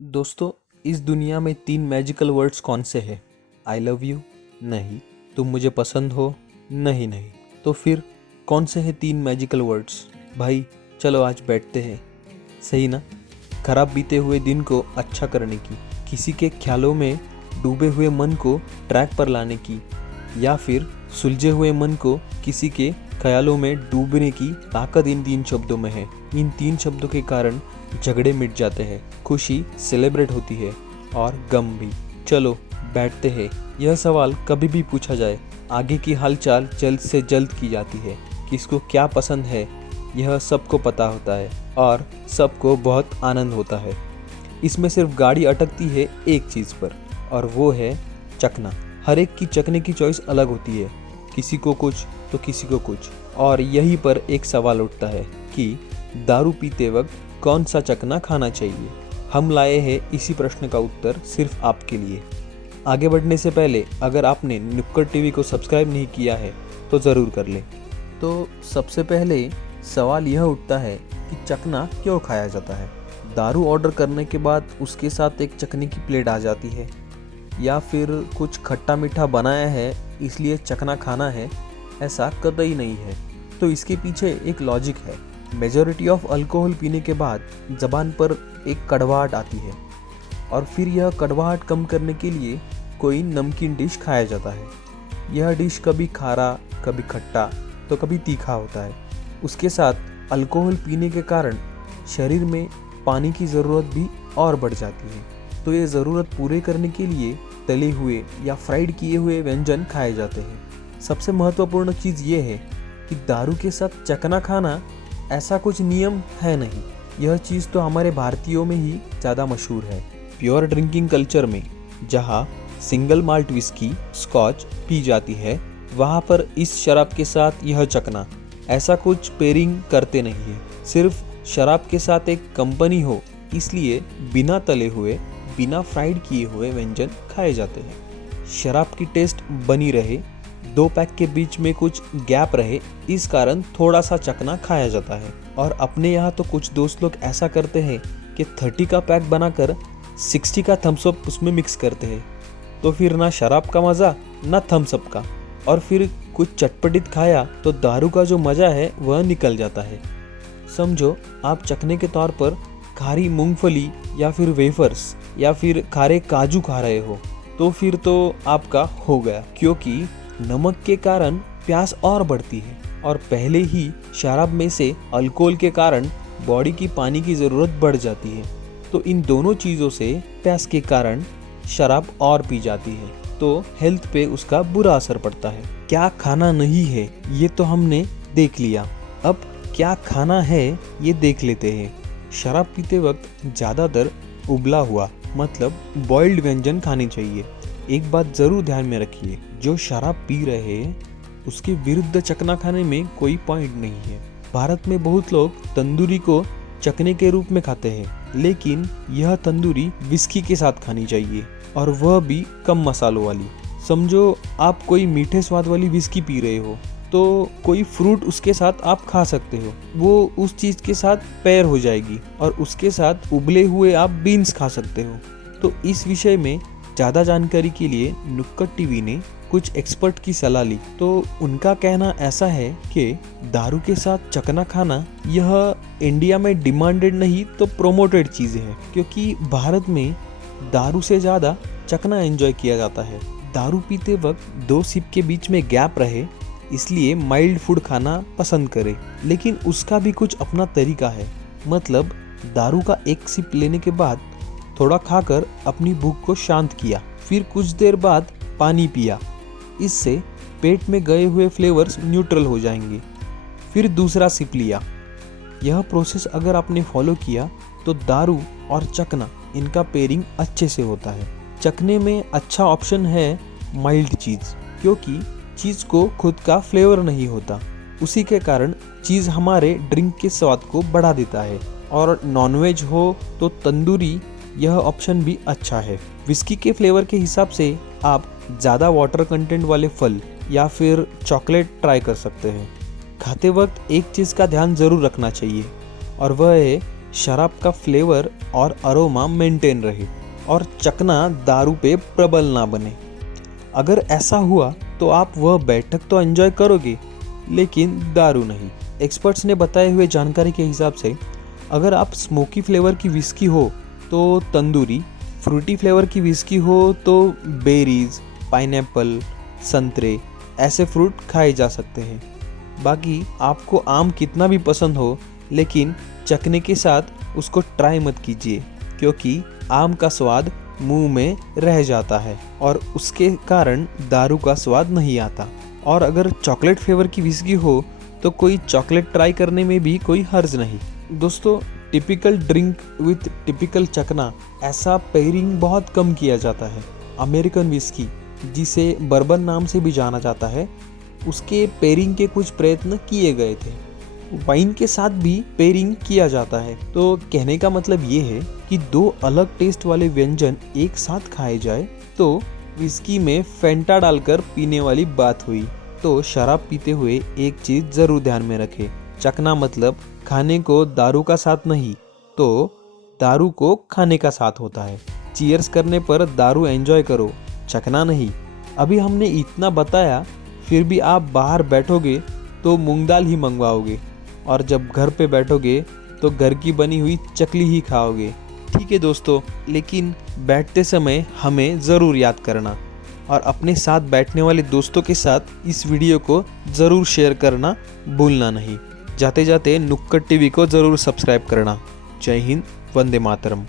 दोस्तों, इस दुनिया में 3 मैजिकल वर्ड्स कौन से हैं? I love you? नहीं। तुम मुझे पसंद हो? नहीं नहीं। तो फिर कौन से हैं 3 मैजिकल वर्ड्स? भाई चलो आज बैठते हैं, सही ना? खराब बीते हुए दिन को अच्छा करने की, किसी के ख्यालों में डूबे हुए मन को ट्रैक पर लाने की, या फिर सुलझे हुए मन को किसी के ख्यालों में डूबने की ताकत इन 3 शब्दों में है। इन 3 शब्दों के कारण झगड़े मिट जाते हैं, खुशी सेलिब्रेट होती है और गम भी। चलो बैठते हैं। यह सवाल कभी भी पूछा जाए, आगे की हालचाल जल्द से जल्द की जाती है। किसको क्या पसंद है यह सबको पता होता है और सबको बहुत आनंद होता है। इसमें सिर्फ गाड़ी अटकती है एक चीज़ पर, और वो है चखना। हर एक की चखने की चॉइस अलग होती है, किसी को कुछ तो किसी को कुछ। और यहीं पर एक सवाल उठता है कि दारू पीते वक्त कौन सा चखना खाना चाहिए। हम लाए हैं इसी प्रश्न का उत्तर सिर्फ आपके लिए। आगे बढ़ने से पहले अगर आपने नुक्कड़ टीवी को सब्सक्राइब नहीं किया है तो ज़रूर कर लें। तो सबसे पहले सवाल यह उठता है कि चखना क्यों खाया जाता है। दारू ऑर्डर करने के बाद उसके साथ एक चखने की प्लेट आ जाती है, या फिर कुछ खट्टा मीठा बनाया है इसलिए चखना खाना है, ऐसा कतई नहीं है। तो इसके पीछे एक लॉजिक है। मेजॉरिटी ऑफ अल्कोहल पीने के बाद ज़बान पर एक कड़वाहट आती है, और फिर यह कड़वाहट कम करने के लिए कोई नमकीन डिश खाया जाता है। यह डिश कभी खारा, कभी खट्टा तो कभी तीखा होता है। उसके साथ अल्कोहल पीने के कारण शरीर में पानी की ज़रूरत भी और बढ़ जाती है। तो ये ज़रूरत पूरे करने के लिए तले हुए या फ्राइड किए हुए व्यंजन खाए जाते हैं। सबसे महत्वपूर्ण चीज़ ये है कि दारू के साथ चखना खाना ऐसा कुछ नियम है नहीं। यह चीज़ तो हमारे भारतीयों में ही ज़्यादा मशहूर है। प्योर ड्रिंकिंग कल्चर में जहाँ सिंगल माल्ट विस्की, स्कॉच पी जाती है, वहाँ पर इस शराब के साथ यह चखना ऐसा कुछ पेयरिंग करते नहीं है। सिर्फ शराब के साथ एक कंपनी हो, इसलिए बिना तले हुए, बिना फ्राइड किए हुए व्यंजन खाए जाते हैं। शराब की टेस्ट बनी रहे, 2 पैक के बीच में कुछ गैप रहे, इस कारण थोड़ा सा चखना खाया जाता है। और अपने यहाँ तो कुछ दोस्त लोग ऐसा करते हैं कि 30 का पैक बनाकर 60 का थम्स अप उसमें मिक्स करते हैं। तो फिर ना शराब का मज़ा ना थम्स अप का, और फिर कुछ चटपटित खाया तो दारू का जो मज़ा है वह निकल जाता है। समझो आप चखने के तौर पर खारी मूंगफली या फिर वेफर्स या फिर खारे काजू खा रहे हो, तो फिर तो आपका हो गया, क्योंकि नमक के कारण प्यास और बढ़ती है, और पहले ही शराब में से अल्कोहल के कारण बॉडी की पानी की ज़रूरत बढ़ जाती है। तो इन दोनों चीज़ों से प्यास के कारण शराब और पी जाती है, तो हेल्थ पे उसका बुरा असर पड़ता है। क्या खाना नहीं है ये तो हमने देख लिया, अब क्या खाना है ये देख लेते हैं। शराब पीते वक्त ज़्यादातर उबला हुआ मतलब बॉइल्ड व्यंजन खाने चाहिए। एक बात ज़रूर ध्यान में रखिए, जो शराब पी रहे उसके विरुद्ध चखना खाने में कोई पॉइंट नहीं है। भारत में बहुत लोग तंदूरी को चखने के रूप में खाते हैं, लेकिन यह तंदूरी विस्की के साथ खानी चाहिए, और वह भी कम मसालों वाली। समझो आप कोई मीठे स्वाद वाली विस्की पी रहे हो, तो कोई फ्रूट उसके साथ आप खा सकते हो, वो उस चीज़ के साथ पेयर हो जाएगी, और उसके साथ उबले हुए आप बीन्स खा सकते हो। तो इस विषय में ज़्यादा जानकारी के लिए नुक्कड़ टीवी ने कुछ एक्सपर्ट की सलाह ली। तो उनका कहना ऐसा है कि दारू के साथ चखना खाना यह इंडिया में डिमांडेड नहीं तो प्रोमोटेड चीज़ है, क्योंकि भारत में दारू से ज़्यादा चखना एंजॉय किया जाता है। दारू पीते वक्त 2 सिप के बीच में गैप रहे, इसलिए माइल्ड फूड खाना पसंद करे, लेकिन उसका भी कुछ अपना तरीका है। मतलब दारू का एक सिप लेने के बाद थोड़ा खाकर अपनी भूख को शांत किया, फिर कुछ देर बाद पानी पिया, इससे पेट में गए हुए फ्लेवर्स न्यूट्रल हो जाएंगे। फिर दूसरा सिप लिया। यह प्रोसेस अगर आपने फॉलो किया तो दारू और चखना इनका पेयरिंग अच्छे से होता है। चखने में अच्छा ऑप्शन है माइल्ड चीज़, क्योंकि चीज़ को खुद का फ्लेवर नहीं होता, उसी के कारण चीज़ हमारे ड्रिंक के स्वाद को बढ़ा देता है। और नॉनवेज हो तो तंदूरी यह ऑप्शन भी अच्छा है। विस्की के फ्लेवर के हिसाब से आप ज़्यादा वाटर कंटेंट वाले फल या फिर चॉकलेट ट्राई कर सकते हैं। खाते वक्त एक चीज़ का ध्यान ज़रूर रखना चाहिए, और वह है शराब का फ्लेवर और अरोमा मेंटेन रहे और चखना दारू पे प्रबल ना बने। अगर ऐसा हुआ तो आप वह बैठक तो एंजॉय करोगे, लेकिन दारू नहीं। एक्सपर्ट्स ने बताए हुए जानकारी के हिसाब से अगर आप स्मोकी फ्लेवर की विस्की हो तो तंदूरी, फ्रूटी फ्लेवर की विस्की हो तो बेरीज, पाइनएप्पल, संतरे ऐसे फ्रूट खाए जा सकते हैं। बाकी आपको आम कितना भी पसंद हो, लेकिन चखने के साथ उसको ट्राई मत कीजिए, क्योंकि आम का स्वाद मुंह में रह जाता है और उसके कारण दारू का स्वाद नहीं आता। और अगर चॉकलेट फ्लेवर की विस्की हो तो कोई चॉकलेट ट्राई करने में भी कोई हर्ज नहीं। दोस्तों, टिपिकल ड्रिंक विथ टिपिकल चखना, ऐसा पेयरिंग बहुत कम किया जाता है। अमेरिकन विस्की, जिसे बर्बन नाम से भी जाना जाता है, उसके पेयरिंग के कुछ प्रयत्न किए गए थे। वाइन के साथ भी पेयरिंग किया जाता है। तो कहने का मतलब ये है कि दो अलग टेस्ट वाले व्यंजन एक साथ खाए जाए तो विस्की में फेंटा डालकर पीने वाली बात हुई। तो शराब पीते हुए एक चीज जरूर ध्यान में रखें, चखना मतलब खाने को दारू का साथ नहीं, तो दारू को खाने का साथ होता है। चीयर्स करने पर दारू एंजॉय करो, चखना नहीं। अभी हमने इतना बताया, फिर भी आप बाहर बैठोगे तो मूंग दाल ही मंगवाओगे, और जब घर पे बैठोगे तो घर की बनी हुई चकली ही खाओगे। ठीक है दोस्तों, लेकिन बैठते समय हमें ज़रूर याद करना और अपने साथ बैठने वाले दोस्तों के साथ इस वीडियो को ज़रूर शेयर करना भूलना नहीं। जाते जाते नुक्कड़ टीवी को ज़रूर सब्सक्राइब करना। जय हिंद, वंदे मातरम।